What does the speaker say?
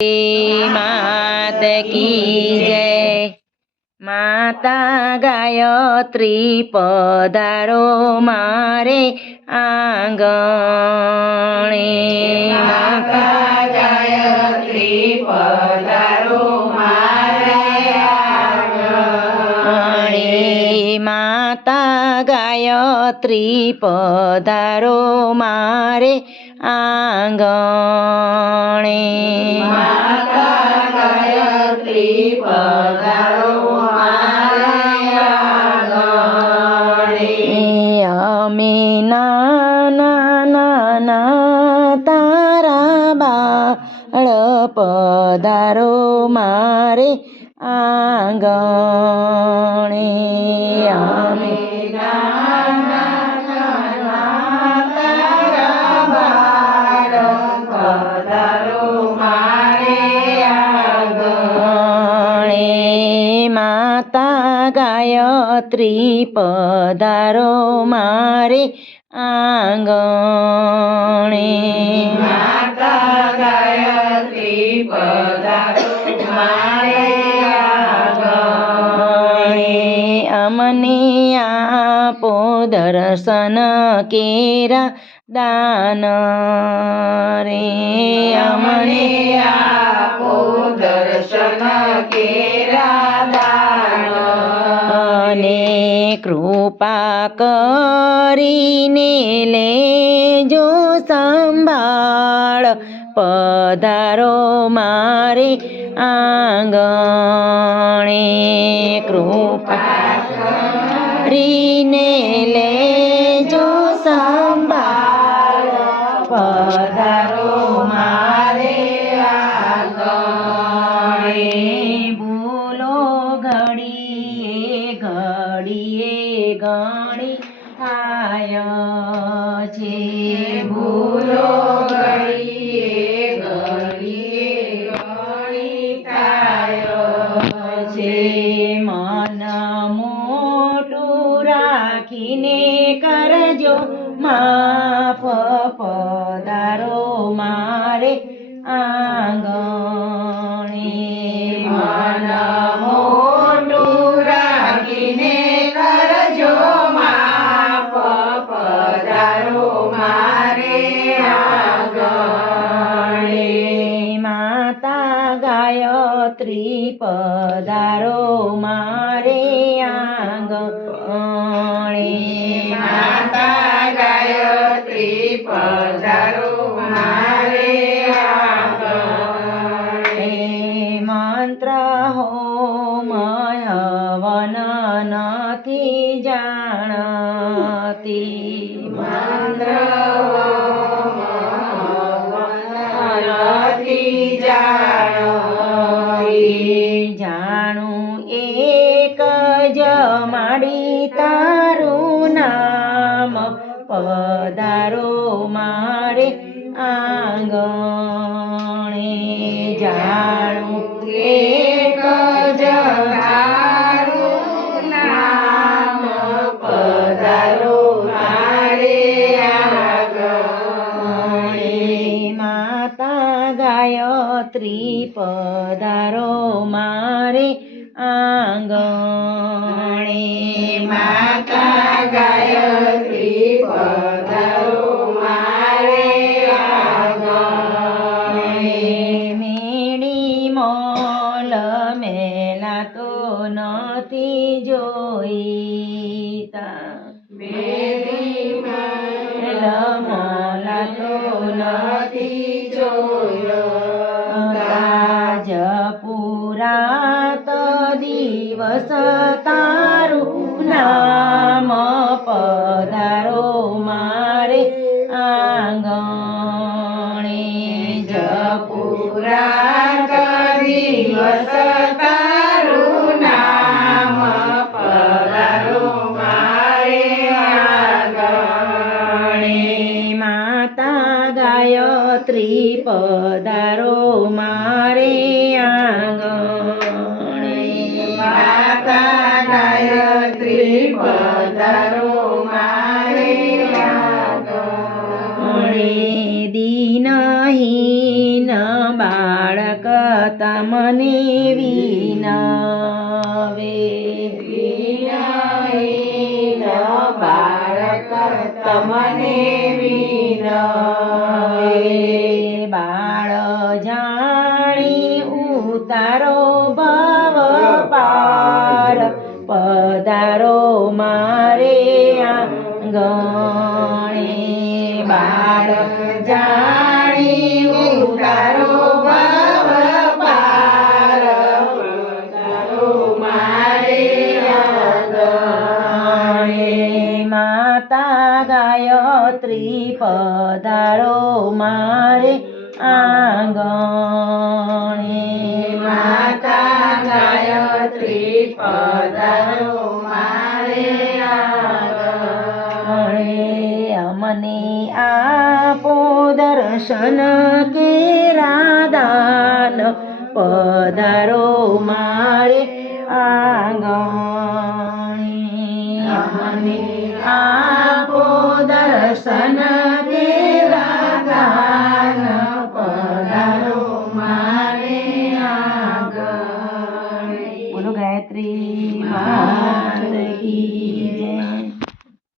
मात की जय। माता गायत्री पधारो मारे आंगणे। माता गायत्री पधारो मारे आंगणे। माता गायत्री पधारो मारे आंगणे। माता गायत्री पधारो मारे आंगणे। अमे नाना तारा बाळ पधारो मारे आंगणे। अमे माता गायत्री पधारो मारे आंगणे। माता गायत्री पधारो मारे आंगणे। अमने आपो दर्शन केरा दान रे। अमने आपो दर्शन केरा दान। અને કૃપા કરીને લેજો સંભાળ પધારો મારે આંગણે। કૃપા કરીને લેજો સંભાળ પધારો મારે આંગણે। ભૂલો ઘડીએ ઘડીએ ઘણી થાય છે। ભૂલો ઘડીએ ઘડીએ ઘણી થાય છે। મન મોટું રાખીને કરજો માફ પધારો મારે આંગણે। મન મોટું રાખીને કરજો માફ પધારો મારે આંગણે। માતા ગાયત્રી પધારો મારે આંગણે। માતા ગાયત્રી પધારો મારે આંગણે। મંત્ર હોમ હવન નથી જાણતી। મંત્ર હોમ હવન નથી જાણતી। જાણું એક જ માડી તારું નામ પધારો મારે આંગણે। જાણું એક જ તારું નામ પધારો મારે આંગણે। માતા ગાયત્રી પધારો મારે આંગણે। માતા ગાયત્રી પધારો મારે આંગણે। મેળી મોલ મેલા તો નથી જોઈતા। મેળી મેલ મોલા તો નથી જોયો। રાજપુરા તો દિવસ તારું નામ પધારો મારે આંગણે। જપુરા દિવસ તારું નામ પધારો મારે આંગણે। માતા ગાયત્રી પધારો મારે આંગણે। માતા ગાયત્રી પધારો મારે આંગણે। દીનહીન બાળ બાળક તમને વિનવે. વિનયીન બાળક તમને વિનવે. બાળ જાણી ઉતારો ભવ પાર પધારો મારે આંગણે. બાળ જાણી ઉતારો ભવ પાર પધારો મારે આંગણે. માતા ગાયત્રી પધારો મારે આંગણે. માતા ગાયત્રી પધારો મારે આંગણે. અમને આપો દર્શન કેરાદાન પધારો મારે આંગણે. અમને આપો દર્શન કેરાદાન પધારો મારે આંગણે. બોલો ગાયત્રી